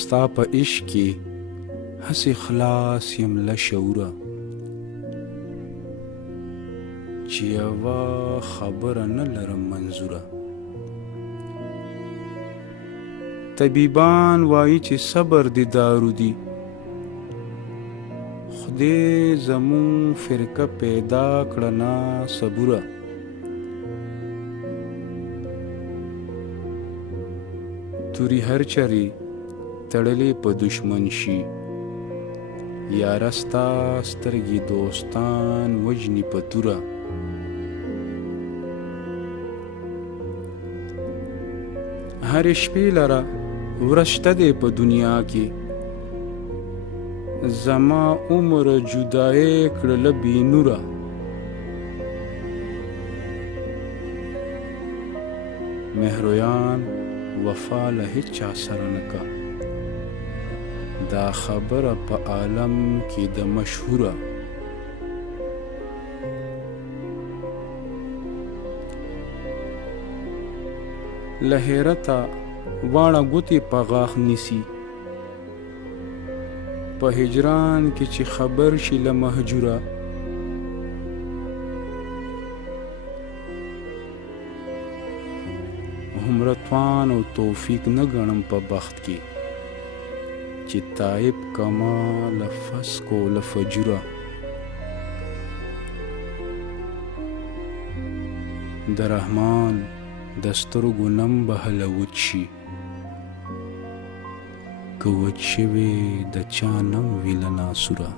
ستا په عشق کې هسې خلاص یم له شعوره چې یوه خبره نه لرم منظوره طبیبان وایي چې صبر دې دارو دي خدای زمون فرقه پیدا کړه نا صبوره توري هر چرې تړلې په دشمن شي یاره ستا سترګې دوستان وجني په توره هر شپې لره ورځ شته دی په دنیا کې زما عمر جدایي کړله بې نوره مهرویان وفا له هیچا سره نه کا دا خبره په عالم کې د مشهوره له حیرته واړه ګوتې په غاښ نیسي په هجران کې چې خبر شي له مهجوره هومره توان او توفیق نه ګڼم په بخت کې چې تایب کما له فسق او له فجوره د رحمان د سترګو نم به هله وچ شي که وچ شوې د چا نم وي له ناسوره